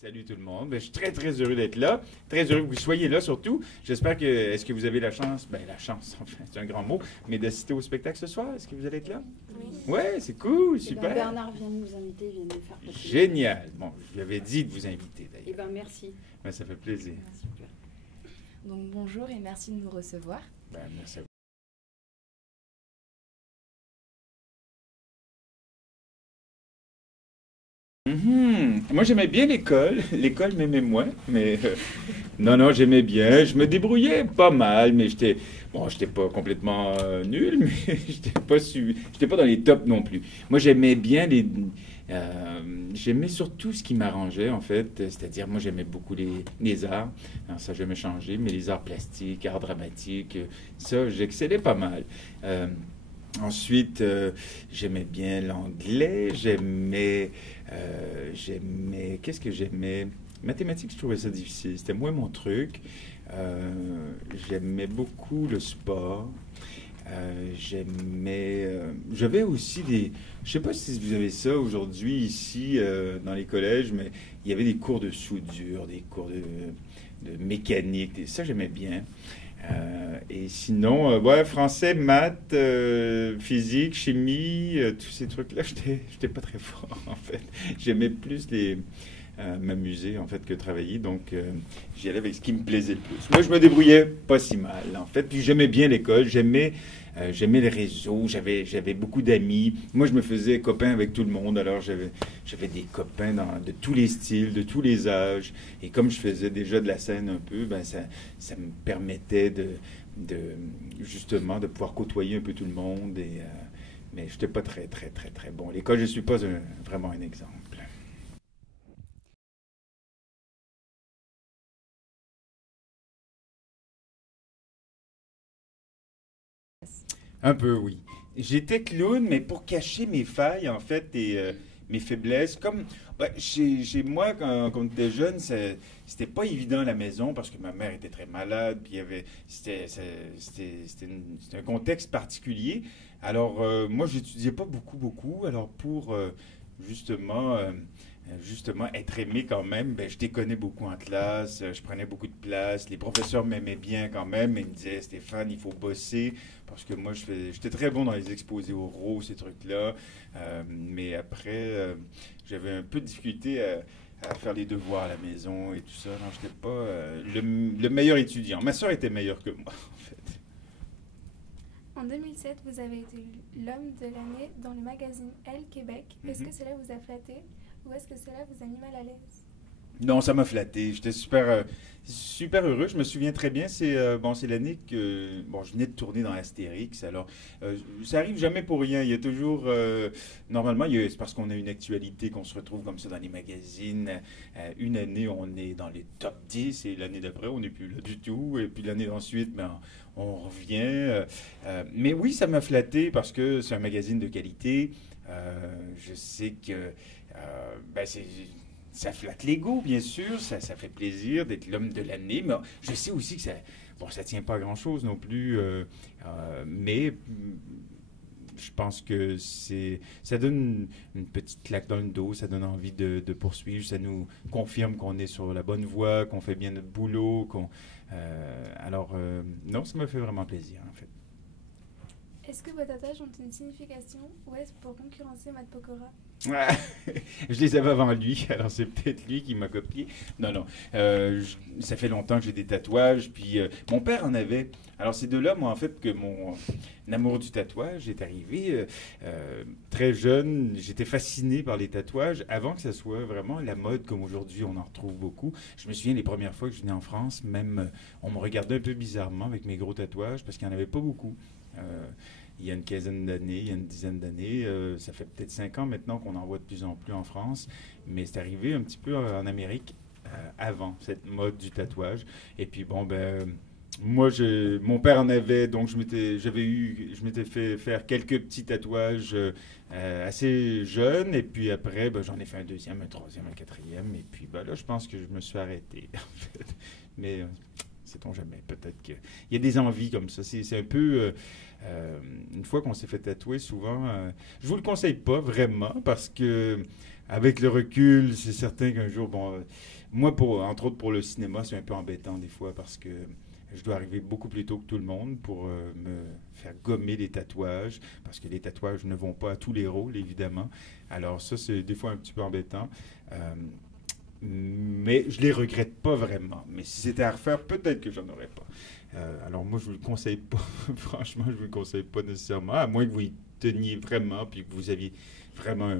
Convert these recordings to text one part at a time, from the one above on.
Salut tout le monde. Ben, je suis très, très heureux d'être là. Très heureux que vous soyez là surtout. J'espère que... Est-ce que vous avez la chance? Ben, la chance, enfin, c'est un grand mot, mais d'assister au spectacle ce soir. Est-ce que vous allez être là? Oui. Ouais, c'est cool, Eh ben, super. Bernard vient de nous inviter, vient de nous faire passer. Génial. Bon, je lui avais dit de vous inviter Eh d'ailleurs. ben merci. Ben, ça fait plaisir. Super. Donc bonjour et merci de nous recevoir. Ben, merci à vous. Moi, j'aimais bien l'école. L'école m'aimait moins, mais non, j'aimais bien. Je me débrouillais pas mal, mais j'étais pas complètement nul, mais j'étais pas dans les tops non plus. Moi, j'aimais surtout ce qui m'arrangeait en fait, c'est-à-dire moi j'aimais beaucoup les arts. Alors, ça n'a jamais changé, mais les arts plastiques, arts dramatiques, ça j'excellais pas mal. Ensuite, j'aimais bien l'anglais, qu'est-ce que j'aimais? Mathématiques, je trouvais ça difficile, c'était moins mon truc. J'aimais beaucoup le sport. J'avais aussi je sais pas si vous avez ça aujourd'hui ici dans les collèges, mais il y avait des cours de soudure, des cours de mécanique, ça j'aimais bien. Et sinon, ouais, français, maths, physique, chimie, tous ces trucs-là, j'étais pas très fort, en fait. J'aimais plus m'amuser, en fait, que travailler. Donc, j'y allais avec ce qui me plaisait le plus. Moi, je me débrouillais pas si mal, en fait. Puis, j'aimais bien l'école. J'aimais les réseaux. J'avais beaucoup d'amis. Moi, je me faisais copain avec tout le monde. Alors, j'avais des copains de tous les styles, de tous les âges. Et comme je faisais déjà de la scène un peu, ben, ça me permettait justement, de pouvoir côtoyer un peu tout le monde. Mais je n'étais pas très, très, très, très bon. À l'école, je ne suis pas vraiment un exemple. Un peu, oui. J'étais clown, mais pour cacher mes failles, en fait, et mes faiblesses. Comme chez moi, quand on était jeune, c'était pas évident à la maison parce que ma mère était très malade, puis c'était un contexte particulier. Alors, moi, j'étudiais pas beaucoup, beaucoup. Alors, pour justement, justement être aimé quand même, ben, je déconnais beaucoup en classe, je prenais beaucoup de place. Les professeurs m'aimaient bien quand même, mais ils me disaient, Stéphane, il faut bosser. Parce que moi, j'étais très bon dans les exposés oraux, ces trucs-là. Mais après, j'avais un peu de difficulté à faire les devoirs à la maison et tout ça. Non, j'étais pas le meilleur étudiant. Ma soeur était meilleure que moi, en fait. En 2007, vous avez été l'homme de l'année dans le magazine Elle Québec. Est-ce que cela vous a flatté ou est-ce que cela vous a mis mal à l'aise? Non, ça m'a flatté. J'étais super heureux. Je me souviens très bien. C'est l'année que je venais de tourner dans Astérix. Alors, ça arrive jamais pour rien. Il y a toujours normalement, c'est parce qu'on a une actualité qu'on se retrouve comme ça dans les magazines. Une année, on est dans les top 10 et l'année d'après, on n'est plus là du tout. Et puis l'année ensuite, ben, on revient. Mais oui, ça m'a flatté parce que c'est un magazine de qualité. Je sais que ça flatte l'ego, bien sûr, ça fait plaisir d'être l'homme de l'année, mais je sais aussi que ça tient pas à grand-chose non plus, mais je pense que ça donne une petite claque dans le dos, ça donne envie de poursuivre, ça nous confirme qu'on est sur la bonne voie, qu'on fait bien notre boulot, non, ça me fait vraiment plaisir, en fait. Est-ce que vos tatouages ont une signification ou est-ce pour concurrencer Matt Pokora? Ah, je les avais avant lui, alors c'est peut-être lui qui m'a copié. Non. Ça fait longtemps que j'ai des tatouages, puis mon père en avait. Alors c'est de là, moi, en fait, que mon amour du tatouage est arrivé. Très jeune, j'étais fasciné par les tatouages avant que ça soit vraiment la mode comme aujourd'hui, on en retrouve beaucoup. Je me souviens les premières fois que je venais en France, même on me regardait un peu bizarrement avec mes gros tatouages parce qu'il n'y en avait pas beaucoup. Il y a une quinzaine d'années, il y a une dizaine d'années, ça fait peut-être 5 ans maintenant qu'on en voit de plus en plus en France, mais c'est arrivé un petit peu en Amérique avant cette mode du tatouage. Et puis bon, moi, mon père en avait, donc je m'étais fait faire quelques petits tatouages assez jeunes, et puis après, j'en ai fait un deuxième, un troisième, un quatrième, et puis là, je pense que je me suis arrêté, en fait. Mais sait-on jamais, peut-être qu'il y a des envies comme ça. C'est un peu, une fois qu'on s'est fait tatouer, souvent, je vous le conseille pas vraiment, parce que avec le recul, c'est certain qu'un jour, bon, moi, entre autres pour le cinéma, c'est un peu embêtant des fois parce que je dois arriver beaucoup plus tôt que tout le monde pour me faire gommer les tatouages, parce que les tatouages ne vont pas à tous les rôles, évidemment. Alors ça, c'est des fois un petit peu embêtant. Mais je les regrette pas vraiment. Mais si c'était à refaire, peut-être que j'en aurais pas. Alors moi, je vous le conseille pas. Franchement, je vous le conseille pas nécessairement, à moins que vous y teniez vraiment, puis que vous aviez vraiment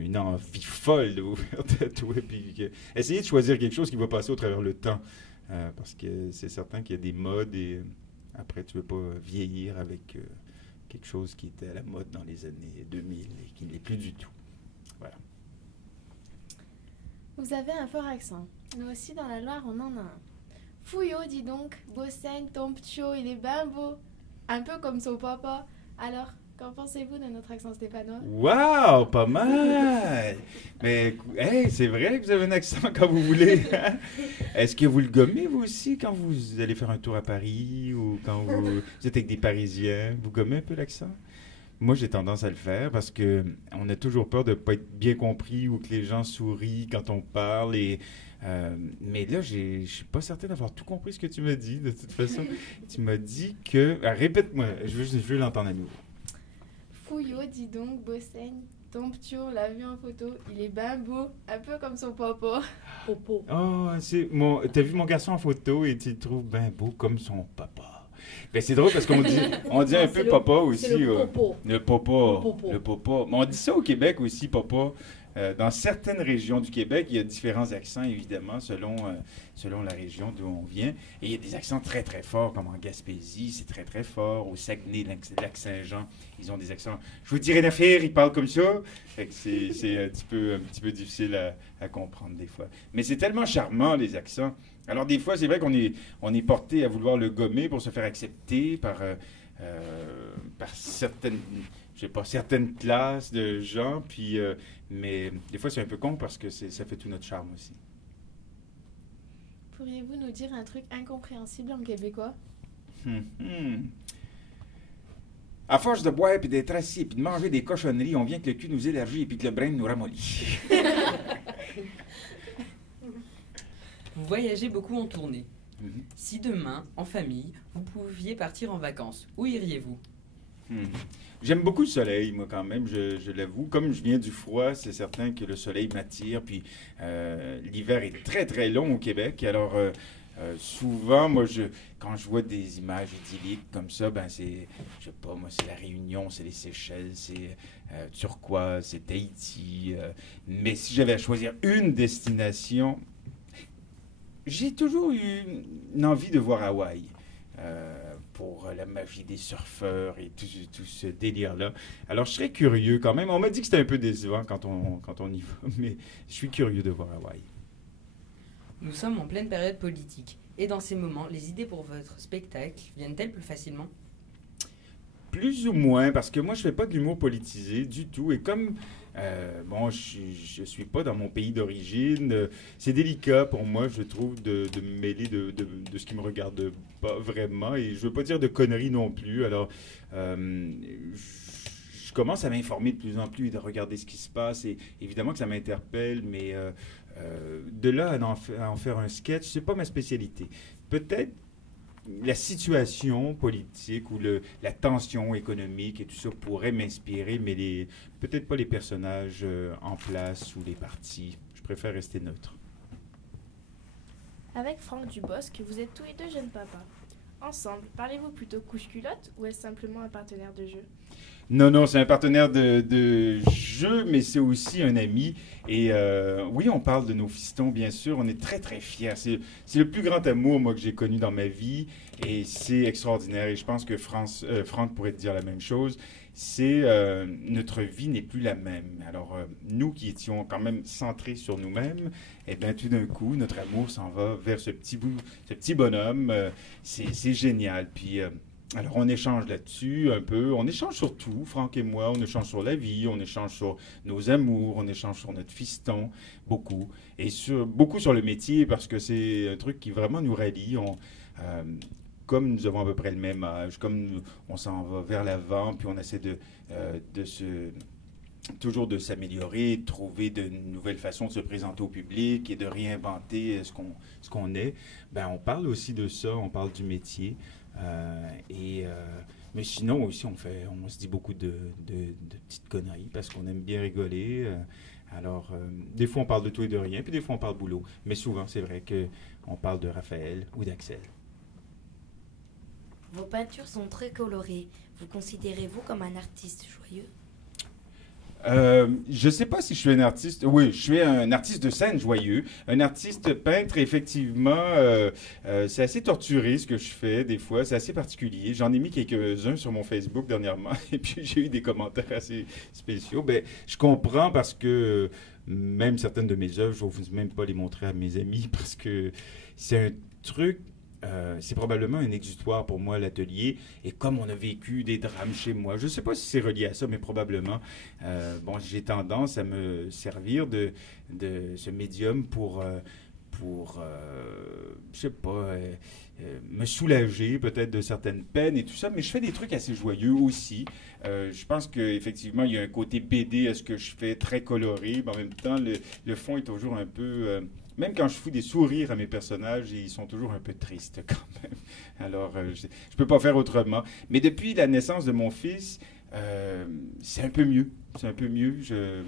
une envie folle de vous faire tatouer. Puis essayez de choisir quelque chose qui va passer au travers le temps. Parce que c'est certain qu'il y a des modes et après, tu ne veux pas vieillir avec quelque chose qui était à la mode dans les années 2000 et qui ne l'est plus du tout. Voilà. Vous avez un fort accent. Nous aussi, dans la Loire, on en a un. Fouillot, dis donc, Bossaigne, ton ptio, il est ben beau. Un peu comme son papa. Alors, qu'en pensez-vous de notre accent stéphanois? Wow, pas mal! Mais hey, c'est vrai que vous avez un accent quand vous voulez. Hein? Est-ce que vous le gommez, vous aussi, quand vous allez faire un tour à Paris ou quand vous êtes avec des Parisiens? Vous gommez un peu l'accent? Moi, j'ai tendance à le faire parce que on a toujours peur de ne pas être bien compris ou que les gens sourient quand on parle. Mais là, je suis pas certain d'avoir tout compris ce que tu m'as dit, de toute façon. Tu m'as dit que... répète-moi, je veux l'entendre à nouveau. Fouillot, dis donc, Bossaigne, ton ptio, l'a vu en photo, il est ben beau, un peu comme son papa. Popo. Oh, t'as vu mon garçon en photo et tu le trouves bien beau comme son papa. Ben, c'est drôle parce qu'on dit, on dit un peu papa aussi. C'est le popo. Le papa. Le popo. Le papa. Mais on dit ça au Québec aussi, papa. Dans certaines régions du Québec, il y a différents accents, évidemment, selon la région d'où on vient. Et il y a des accents très, très forts, comme en Gaspésie, c'est très, très fort. Au Saguenay, Lac-Saint-Jean, ils ont des accents. Je vous dirais une affaire, ils parlent comme ça. Fait que c'est un petit peu difficile à comprendre des fois. Mais c'est tellement charmant, les accents. Alors, des fois, c'est vrai qu'on est porté à vouloir le gommer pour se faire accepter par certaines, je sais pas, certaines classes de gens. Puis, mais des fois, c'est un peu con parce que ça fait tout notre charme aussi. Pourriez-vous nous dire un truc incompréhensible en québécois? À force de boire, puis d'être assis, puis de manger des cochonneries, on vient que le cul nous élargit et puis que le brain nous ramollit. Vous voyagez beaucoup en tournée. Mhm. Si demain, en famille, vous pouviez partir en vacances, où iriez-vous? J'aime beaucoup le soleil, moi, quand même, je l'avoue. Comme je viens du froid, c'est certain que le soleil m'attire. Puis l'hiver est très, très long au Québec. Alors, souvent, moi, quand je vois des images idylliques comme ça, ben c'est, je sais pas, moi, c'est la Réunion, c'est les Seychelles, c'est Turquoise, c'est Tahiti. Mais si j'avais à choisir une destination, j'ai toujours eu une envie de voir Hawaï. Pour la magie des surfeurs et tout ce délire-là. Alors, je serais curieux quand même. On m'a dit que c'était un peu décevant quand on y va, mais je suis curieux de voir Hawaï. Nous sommes en pleine période politique. Et dans ces moments, les idées pour votre spectacle viennent-elles plus facilement? Plus ou moins, parce que moi, je fais pas de l'humour politisé du tout. Et comme, bon, je suis pas dans mon pays d'origine, c'est délicat pour moi, je trouve, de me mêler de ce qui me regarde pas vraiment. Et je veux pas dire de conneries non plus. Alors, je commence à m'informer de plus en plus et de regarder ce qui se passe. Et évidemment que ça m'interpelle, mais de là à en faire un sketch, c'est pas ma spécialité. Peut-être la situation politique ou la tension économique et tout ça pourrait m'inspirer, mais peut-être pas les personnages en place ou les partis. Je préfère rester neutre. Avec Franck Dubosc, vous êtes tous les deux jeunes papas. Ensemble, parlez-vous plutôt couche-culotte ou est-ce simplement un partenaire de jeu? Non, c'est un partenaire de jeu, mais c'est aussi un ami. Et oui, on parle de nos fistons, bien sûr. On est très, très fiers. C'est le plus grand amour, moi, que j'ai connu dans ma vie. Et c'est extraordinaire. Et je pense que Franck pourrait te dire la même chose. C'est notre vie n'est plus la même. Alors, nous qui étions quand même centrés sur nous-mêmes, eh bien, tout d'un coup, notre amour s'en va vers ce petit bonhomme. C'est génial. Puis... alors, on échange là-dessus un peu. On échange sur tout, Franck et moi. On échange sur la vie, on échange sur nos amours, on échange sur notre fiston, beaucoup. Et beaucoup sur le métier, parce que c'est un truc qui vraiment nous rallie. Comme nous avons à peu près le même âge, comme on s'en va vers l'avant, puis on essaie de toujours de s'améliorer, de trouver de nouvelles façons de se présenter au public et de réinventer ce qu'on est. Ben, on parle aussi de ça, on parle du métier. Mais sinon aussi, on se dit beaucoup de petites conneries parce qu'on aime bien rigoler. Alors, des fois, on parle de tout et de rien, puis des fois, on parle boulot. Mais souvent, c'est vrai qu'on parle de Raphaël ou d'Axel. Vos peintures sont très colorées. Vous considérez-vous comme un artiste joyeux? Je sais pas si je suis un artiste. Oui, je suis un artiste de scène joyeux. Un artiste peintre, effectivement, c'est assez torturé ce que je fais des fois. C'est assez particulier. J'en ai mis quelques-uns sur mon Facebook dernièrement et puis j'ai eu des commentaires assez spéciaux. Ben, je comprends parce que même certaines de mes œuvres, je n'ose même pas les montrer à mes amis parce que c'est un truc. C'est probablement un exutoire pour moi, l'atelier. Et comme on a vécu des drames chez moi, je ne sais pas si c'est relié à ça, mais probablement, j'ai tendance à me servir de ce médium pour je sais pas, me soulager peut-être de certaines peines et tout ça. Mais je fais des trucs assez joyeux aussi. Je pense qu'effectivement, il y a un côté BD à ce que je fais, très coloré, mais en même temps, le fond est toujours un peu... même quand je fous des sourires à mes personnages, ils sont toujours un peu tristes quand même. Alors, je ne peux pas faire autrement. Mais depuis la naissance de mon fils, c'est un peu mieux. C'est un peu mieux. Je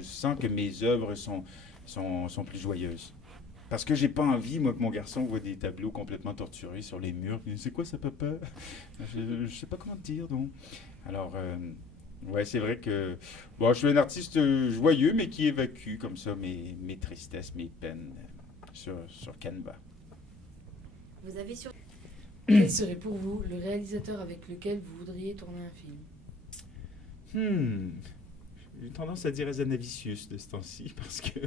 sens que mes œuvres sont plus joyeuses. Parce que j'ai pas envie, moi, que mon garçon voit des tableaux complètement torturés sur les murs. C'est quoi ça, papa? Je sais pas comment te dire, donc. Alors, ouais, c'est vrai que bon, je suis un artiste joyeux, mais qui évacue comme ça mes tristesses, mes peines sur Canva. Vous avez sur... Quel serait pour vous le réalisateur avec lequel vous voudriez tourner un film? J'ai tendance à dire Hazanavicius de ce temps-ci parce que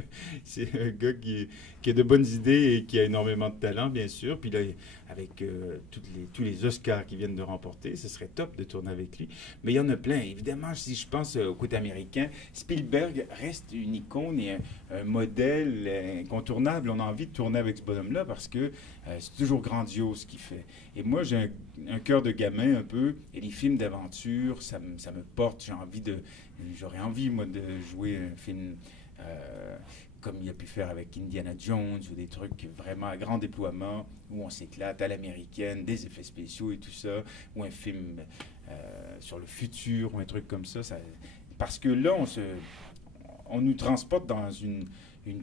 c'est un gars qui a de bonnes idées et qui a énormément de talent, bien sûr. Puis là, avec tous les Oscars qu'il vient de remporter, ce serait top de tourner avec lui. Mais il y en a plein. Évidemment, si je pense au côté américain, Spielberg reste une icône et un modèle incontournable. On a envie de tourner avec ce bonhomme-là parce que c'est toujours grandiose ce qu'il fait. Et moi, j'ai un cœur de gamin un peu. Et les films d'aventure, ça me porte. J'aurais envie, moi, de jouer un film comme il a pu faire avec Indiana Jones ou des trucs vraiment à grand déploiement où on s'éclate à l'américaine, des effets spéciaux et tout ça, ou un film sur le futur ou un truc comme ça. Parce que là, on nous transporte dans une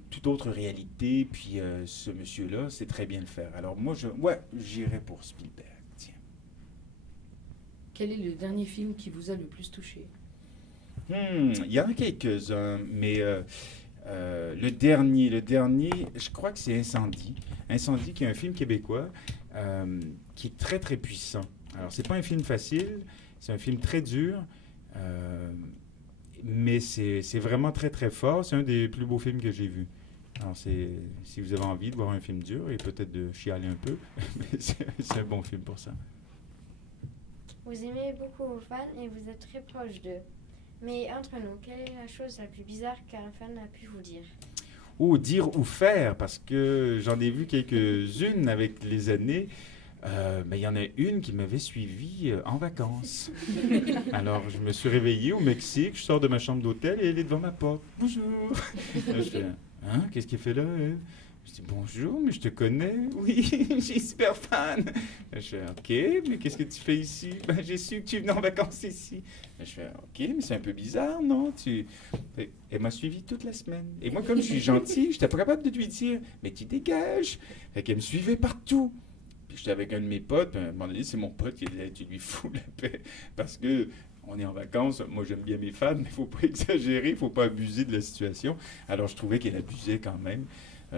toute autre réalité, puis ce monsieur-là sait très bien le faire. Alors moi, j'irais pour Spielberg, tiens. Quel est le dernier film qui vous a le plus touché? Il y en a quelques-uns, mais le dernier, je crois que c'est Incendie. Incendie, qui est un film québécois qui est très, très puissant. Alors, c'est pas un film facile, c'est un film très dur, mais c'est vraiment très, très fort. C'est un des plus beaux films que j'ai vus. Alors, si vous avez envie de voir un film dur et peut-être de chialer un peu, c'est un bon film pour ça. Vous aimez beaucoup vos fans et vous êtes très proche d'eux. Mais entre nous, quelle est la chose la plus bizarre qu'un fan a pu vous dire? Ou dire ou faire, parce que j'en ai vu quelques-unes avec les années. Mais il y en a une qui m'avait suivi en vacances. Alors, je me suis réveillé au Mexique, je sors de ma chambre d'hôtel et elle est devant ma porte. Bonjour! Là, je fais, hein, qu'est-ce qu'il fait là? Je dis, bonjour, mais je te connais. Oui, je suis super fan. Là, je fais, OK, mais qu'est-ce que tu fais ici? Ben, j'ai su que tu venais en vacances ici. Là, je fais, OK, mais c'est un peu bizarre, non? Elle m'a suivi toute la semaine. Et moi, comme je suis gentil, je n'étais pas capable de lui dire, mais tu dégages. Fait qu'elle me suivait partout. Puis j'étais avec un de mes potes, puis à un moment donné, c'est mon pote qui disait, tu lui fous la paix. Parce que on est en vacances, moi j'aime bien mes fans, mais il ne faut pas exagérer, il ne faut pas abuser de la situation. Alors je trouvais qu'elle abusait quand même.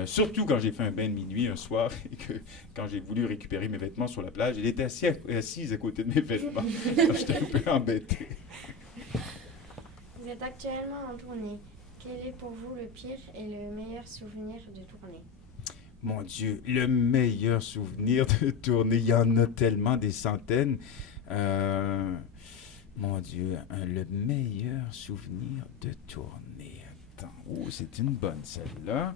Surtout quand j'ai fait un bain de minuit un soir et que quand j'ai voulu récupérer mes vêtements sur la plage, elle était assise à côté de mes vêtements. Alors j'étais un peu embêté. Vous êtes actuellement en tournée. Quel est pour vous le pire et le meilleur souvenir de tournée? Mon Dieu, le meilleur souvenir de tournée, il y en a tellement, des centaines. Mon Dieu, le meilleur souvenir de tournée. Attends, c'est une bonne celle-là.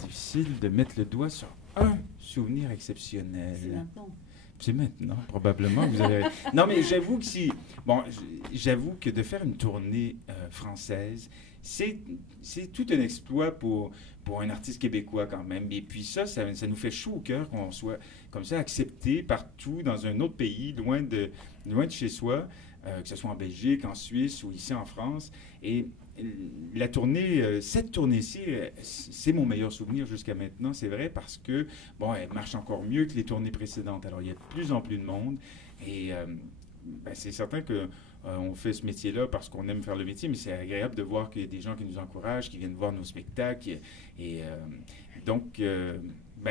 Difficile de mettre le doigt sur un souvenir exceptionnel. C'est maintenant. C'est maintenant, probablement. Non, mais j'avoue que j'avoue que de faire une tournée française. C'est tout un exploit pour un artiste québécois quand même. Et puis ça nous fait chaud au cœur qu'on soit comme ça accepté partout dans un autre pays, loin de chez soi, que ce soit en Belgique, en Suisse ou ici en France. Et la tournée, cette tournée-ci, c'est mon meilleur souvenir jusqu'à maintenant, c'est vrai, parce que, bon, elle marche encore mieux que les tournées précédentes. Alors, il y a de plus en plus de monde et c'est certain que on fait ce métier-là parce qu'on aime faire le métier, mais c'est agréable de voir qu'il y a des gens qui nous encouragent, qui viennent voir nos spectacles. Donc,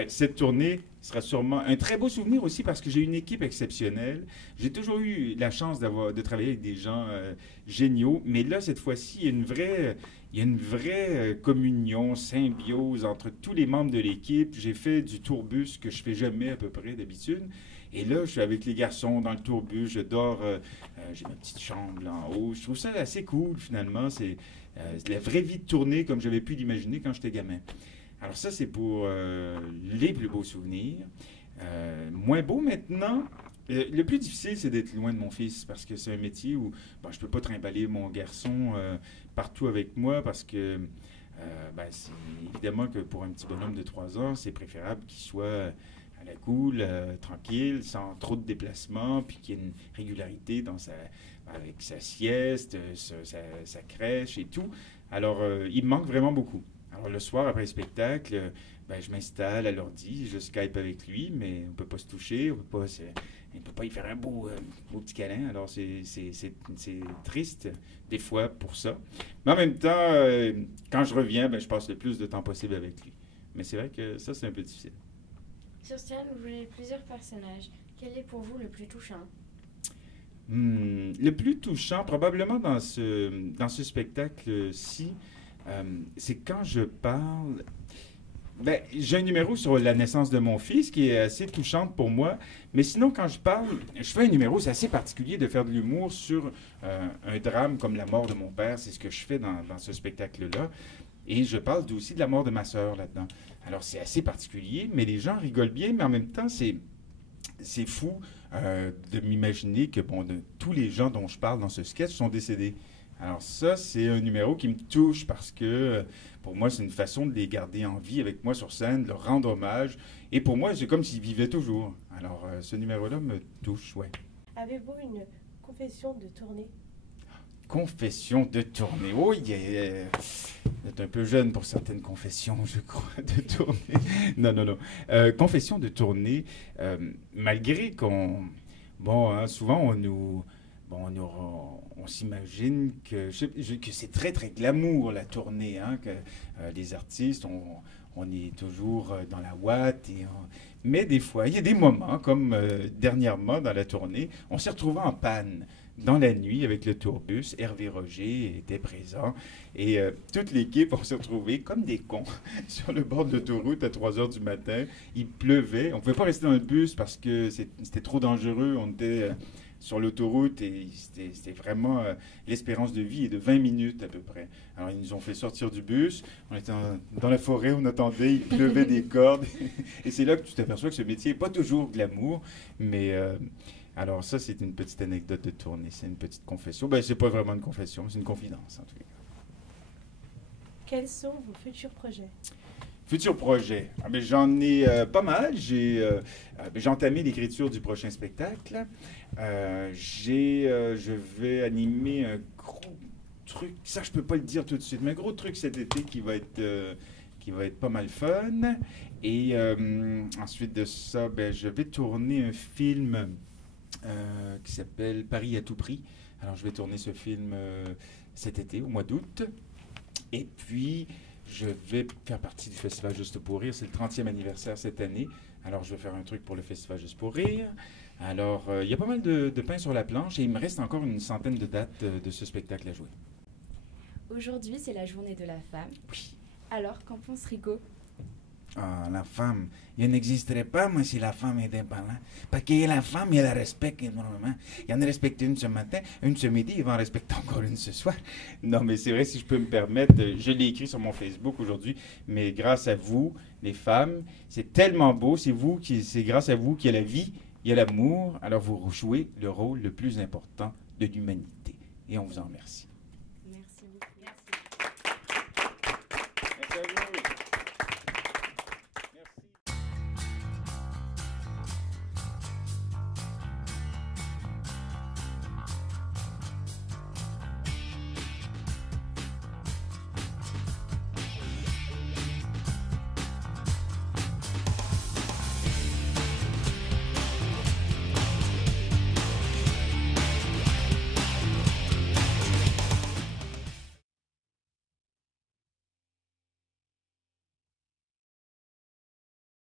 cette tournée sera sûrement un très beau souvenir aussi parce que j'ai une équipe exceptionnelle. J'ai toujours eu la chance de travailler avec des gens géniaux, mais là, cette fois-ci, il y a une vraie communion, symbiose entre tous les membres de l'équipe. J'ai fait du tourbus que je fais jamais à peu près d'habitude. Et là, je suis avec les garçons dans le tourbus, je dors, j'ai ma petite chambre là en haut. Je trouve ça assez cool finalement. C'est la vraie vie de tournée comme j'avais pu l'imaginer quand j'étais gamin. Alors ça, c'est pour les plus beaux souvenirs. Moins beau maintenant, le plus difficile, c'est d'être loin de mon fils parce que c'est un métier où je ne peux pas trimballer mon garçon partout avec moi parce que c'est évidemment que pour un petit bonhomme de 3 ans, c'est préférable qu'il soit à la cool, tranquille, sans trop de déplacements, puis qu'il y ait une régularité avec sa sieste, sa crèche et tout. Alors, il me manque vraiment beaucoup. Alors, le soir, après le spectacle, je m'installe à l'ordi, je Skype avec lui, mais on ne peut pas se toucher, on ne peut pas y faire un beau petit câlin. Alors, c'est triste, des fois, pour ça. Mais en même temps, quand je reviens, je passe le plus de temps possible avec lui. Mais c'est vrai que ça, c'est un peu difficile. Sur scène, vous jouez plusieurs personnages. Quel est pour vous le plus touchant? Le plus touchant, probablement dans ce spectacle-ci, c'est quand je parle... j'ai un numéro sur la naissance de mon fils qui est assez touchante pour moi, mais sinon, quand je parle, je fais un numéro, c'est assez particulier de faire de l'humour sur un drame comme la mort de mon père. C'est ce que je fais dans ce spectacle-là. Et je parle aussi de la mort de ma sœur là-dedans. Alors, c'est assez particulier, mais les gens rigolent bien, mais en même temps, c'est fou de m'imaginer que tous les gens dont je parle dans ce sketch sont décédés. Alors ça, c'est un numéro qui me touche parce que pour moi, c'est une façon de les garder en vie avec moi sur scène, de leur rendre hommage. Et pour moi, c'est comme s'ils vivaient toujours. Alors, ce numéro-là me touche, ouais. Avez-vous une confession de tournée? Confession de tournée. Oh, vous êtes un peu jeune pour certaines confessions, je crois, de tournée. Non. Confession de tournée, malgré qu'on... souvent, on s'imagine que c'est très, très glamour, la tournée, que les artistes, on est toujours dans la ouate. Mais des fois, il y a des moments, comme dernièrement dans la tournée, on s'est retrouvé en panne. Dans la nuit, avec le tourbus, Hervé Roger était présent et toute l'équipe, on s'est retrouvés comme des cons sur le bord de l'autoroute à 3 heures du matin. Il pleuvait. On ne pouvait pas rester dans le bus parce que c'était trop dangereux. On était sur l'autoroute et c'était vraiment... l'espérance de vie est de 20 minutes à peu près. Alors, ils nous ont fait sortir du bus. On était dans la forêt, on attendait, il pleuvait des cordes. Et c'est là que tu t'aperçois que ce métier n'est pas toujours glamour, mais... alors ça, c'est une petite anecdote de tournée, c'est une petite confession. C'est pas vraiment une confession, c'est une confidence en tout cas. Quels sont vos futurs projets? Futurs projets? J'en ai pas mal. J'ai entamé l'écriture du prochain spectacle. Je vais animer un gros truc, ça je peux pas le dire tout de suite, mais un gros truc cet été qui va être pas mal fun. Et ensuite de ça, je vais tourner un film... qui s'appelle Paris à tout prix. Alors, je vais tourner ce film cet été, au mois d'août. Et puis, je vais faire partie du Festival Juste pour rire. C'est le 30e anniversaire cette année. Alors, je vais faire un truc pour le Festival Juste pour rire. Alors, il y a pas mal de pain sur la planche et il me reste encore une centaine de dates de ce spectacle à jouer. Aujourd'hui, c'est la journée de la femme. Oui. Alors, qu'en pense Rico? La femme, il n'existerait pas, moi, si la femme n'était pas là. Parce que la femme, il la respecte énormément. Il en a respecté une ce matin, une ce midi, il va en respecter encore une ce soir. Non, mais c'est vrai, si je peux me permettre, je l'ai écrit sur mon Facebook aujourd'hui, mais grâce à vous, les femmes, c'est tellement beau, c'est grâce à vous qu'il y a la vie, il y a l'amour, alors vous jouez le rôle le plus important de l'humanité. Et on vous en remercie.